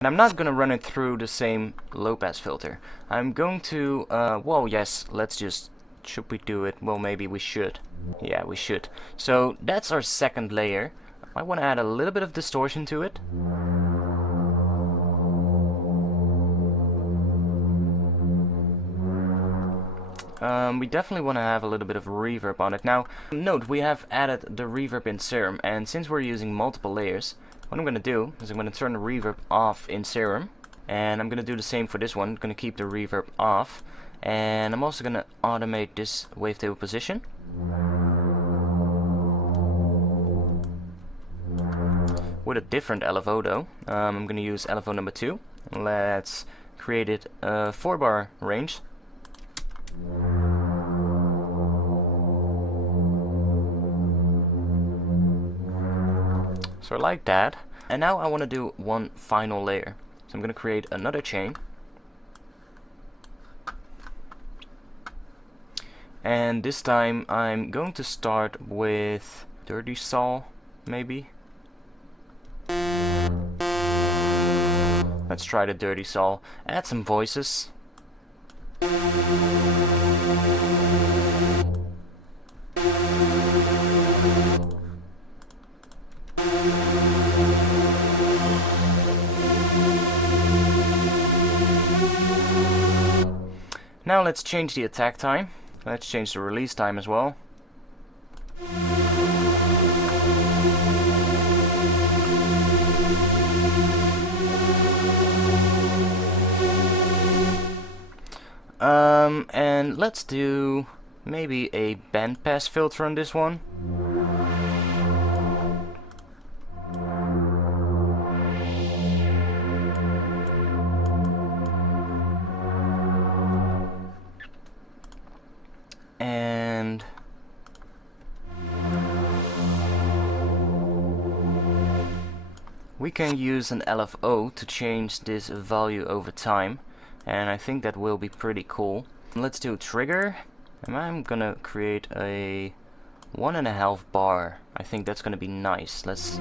And I'm not gonna run it through the same low pass filter. I'm going to, well, yes, let's just, should we do it? Well, maybe we should. Yeah, we should. So that's our second layer. I want to add a little bit of distortion to it. We definitely want to have a little bit of reverb on it. Now, note, we have added the reverb in Serum, and since we're using multiple layers, what I'm going to do is I'm going to turn the reverb off in Serum, and I'm going to do the same for this one. I'm going to keep the reverb off, and I'm also going to automate this wavetable position. With a different Elevo though. I'm going to use Elevo number 2. Let's create it a 4-bar range. So like that. And now I want to do one final layer. So I'm going to create another chain. And this time I'm going to start with Dirty Saul, maybe. Let's try the Dirty Saul. Add some voices. Now let's change the attack time. Let's change the release time as well. And let's do maybe a bandpass filter on this one. And we can use an LFO to change this value over time, and I think that will be pretty cool. Let's do a trigger, and I'm gonna create a 1.5 bar. I think that's gonna be nice. Let's